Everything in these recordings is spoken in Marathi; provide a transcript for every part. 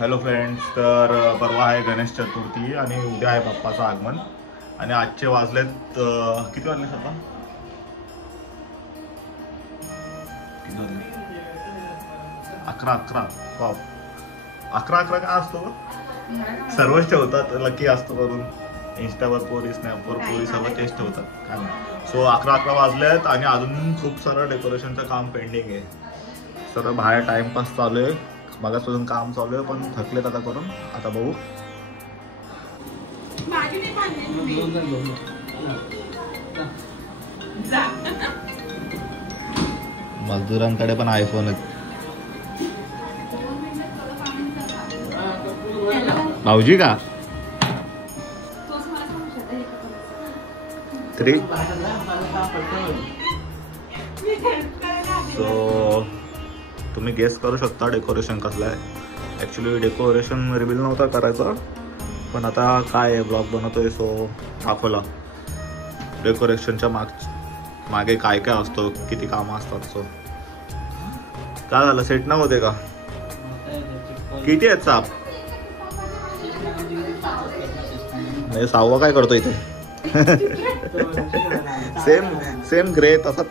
हॅलो फ्रेंड्स, तर परवा आहे गणेश चतुर्थी आणि उद्या आहे बाप्पाचं आगमन. आणि आजचे वाजलेत किती वाजले आता? किती वाजले? 11. वाव, 11 काय असतो? सर्वच ठेवतात, लकी असतो करून. इंस्टावर पोरी, स्नॅपवर पोरी सर्व तेच ठेवतात काय नाही. सो 11 वाजलेत आणि अजून खूप सारं डेकोरेशनचं काम पेंडिंग आहे. सर बाहेर टाइमपास चालू आहे, मगापासून काम चालू आहे, पण थकलेत आता करून. आता बघू. मजदुरांकडे पण आयफोन आहेत. भाऊजी का 3? सो तुम्ही गेस करू शकता डेकोरेशन कसलं आहे. ॲक्च्युली डेकोरेशन रिव्हील नव्हता करायचा, पण आता काय आहे, ब्लॉग बनवतोय सो दाखवला डेकोरेशनच्या मागे काय काय असतो, किती कामं असतात. सो काय झालं, सेट न होते का? किती आहेत साप? म्हणजे 6वा काय करतो इथे? सेम ग्रे तसा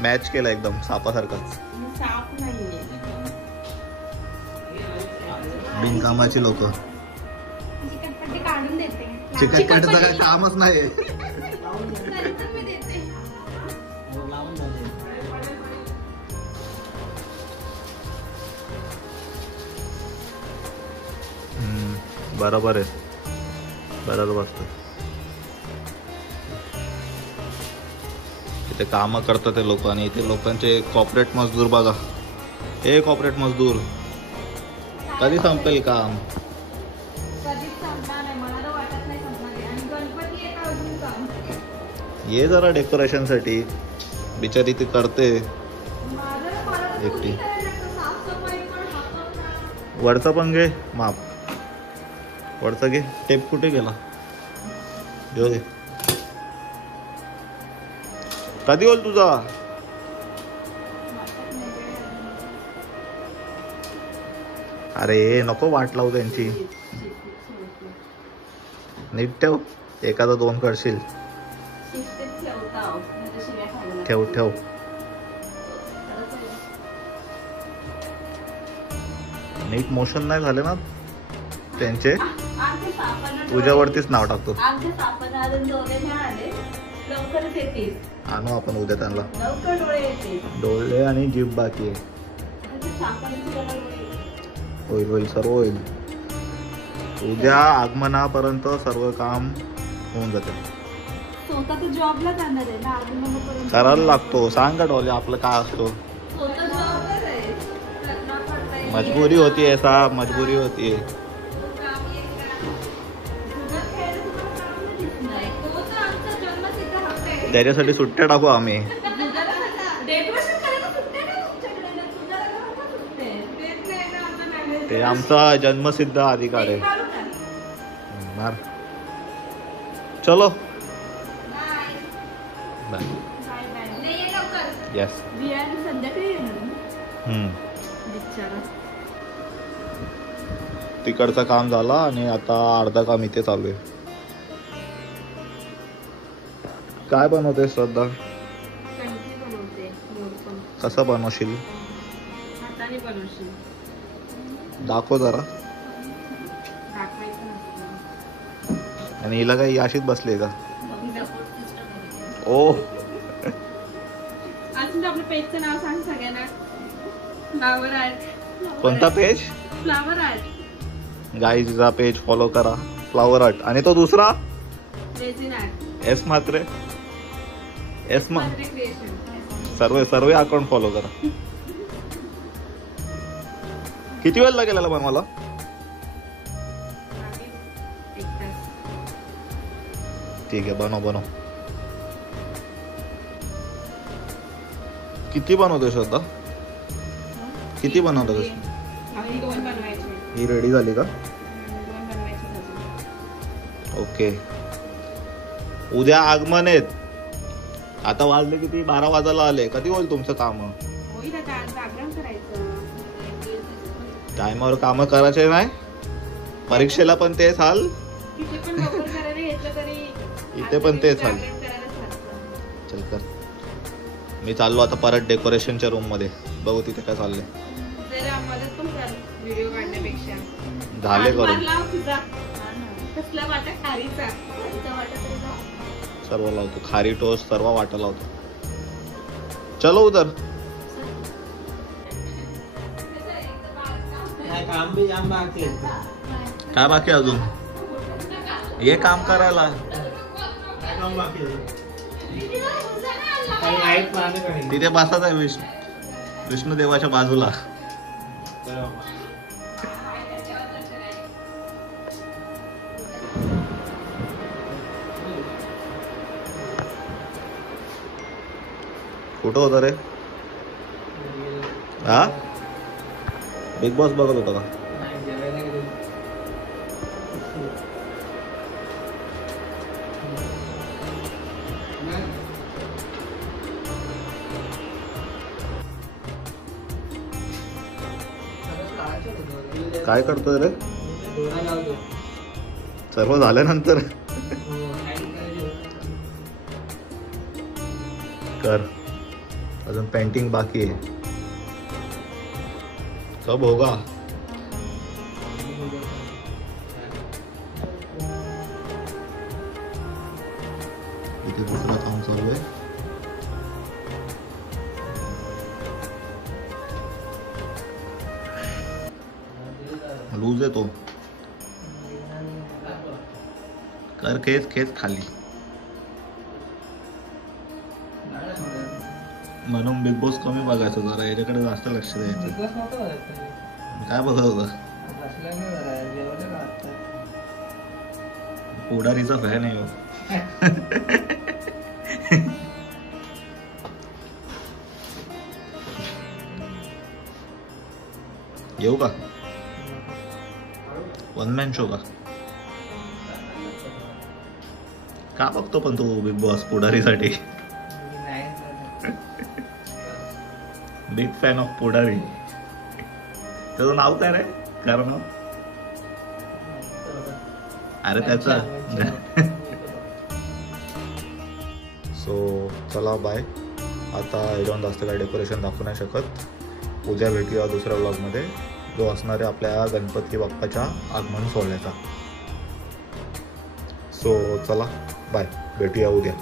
मॅच केला एकदम सापासारखाच. बिनकामाची लोक. चिकटपट्टीचं काय कामच नाही. बरोबर आहे, बरोबर बसतं. इथे काम करतात ते लोक, आणि इथे लोकांचे कॉर्पोरेट मजदूर बघा. हे कॉर्पोरेट मजदूर कधी संपेल काम? ये जरा डेकोरेशन साठी, बिचारी ती करते एकटी. वरचा पण घे माप, वरचा घे. टेप कुठे गेला? घेऊ दे. कधी होईल तुझा? अरे नको वाट लावू त्यांची. नीट ठेव, एखादा 2 करशील. ठेव. नीट मोशन नाही झाले ना त्यांचे, तुझ्यावरतीच नाव टाकतो. आणू आपण उद्या त्यांना. डोळे आणि जीभ बाकी आहे. होईल सर्व होईल. उद्या आगमनापर्यंत सर्व काम होऊन जाते. जॉबला जाणार आहे ना, करायला लागतो. सांग का डोले आपलं काय असतो. मजबुरी होती, ऐसा मजबुरी होती. त्याच्यासाठी सुट्ट्या टाकू आम्ही. ते आमचा जन्मसिद्ध अधिकार आहे. चलो बाय. यस. तिकडचं काम झालं आणि आता अर्धा काम इथे चालू आहे. काय बनवते श्रद्धा? कसं बनवशील? दाखव जरा. आणि हिला काही अशीच बसली का? ओ आपल्या पेजचं नाव सांग सगळ्यांना. Flower art. कोणता पेज? Flower art. गाईजचा पेज फॉलो करा, फ्लावर आर्ट. आणि तो दुसरा रेझिन आर्ट. एस मात्रे सर्व अकाउंट फॉलो करा. किती वेळ लागेल बनवायला? ठीक आहे, बनव. किती बनवतोय श्रद्धा? किती बनवतोय? ही रेडी झाली का? ओके. उद्या आगमन आहेत. आता वाजले किती? 12 वाजायला आले. कधी होईल तुमचं काम? होईल आता, जागरण करायचं. टायमावर काम करायचे नाही. परीक्षेला पण तेच हाल, तिथे पण लवकर करायला घेतलं तरी इथे पण तेच हाल. attend करायला सांगतात. चल कर. मी चाललो आता परत डेकोरेशनच्या रूम मध्ये, बघू तिथे काय चाललंय. जरा मदत पण कर व्हिडिओ काढण्यापेक्षा. झाले हातभार करून लाव तुझा. कसला वाटा खारीचा वाटा तरी लाव. सर्व लावतो, खारी टोस्ट सर्व वाटा लावतो. चलो उधर. काम भी जाम बाकी है. काय बाकी अजून, हे काम करायला. काय काम बाकी आहे? काही लाईट मागे काढली. तिथे बसत आहे विष्णुदेवाच्या बाजूला. कुठं होता रे? हा, बिग बॉस बघत होता का? नाही, जेवायला गेलो. काय करतोय रे? दोरा लावतो. सर्व झाल्यानंतर हो, लाईट करायची. कर. अजून पेंटिंग बाकी आहे. सब होगा. इथे दुसरं काम चालू आहे. लूज आहे तो. कर, खेच खेच खाली. म्हणून बिग बॉस कमी बघायचं, जरा याच्याकडे जास्त लक्ष द्यायचं. दिवस नव्हतं बघत. काय बघत होता? बसल्याने जरा जेवलं का आता? पुढारीचा फॅन आहे हो. येऊ का? वन मॅन शो का? का बघतो पण तू बिग बॉस पुढारीसाठी? Big fan of Pudhari. त्याचं नाव काय रे? कारण अरे त्याचा. सो चला बाय. आता याच्यावर जास्त काय डेकोरेशन दाखवू नाही शकत. उद्या भेटूया दुसऱ्या व्लॉगमध्ये, जो असणार आहे आपल्या गणपती बाप्पाच्या आगमन सोहळ्याचा. सो चला बाय, भेटूया उद्या.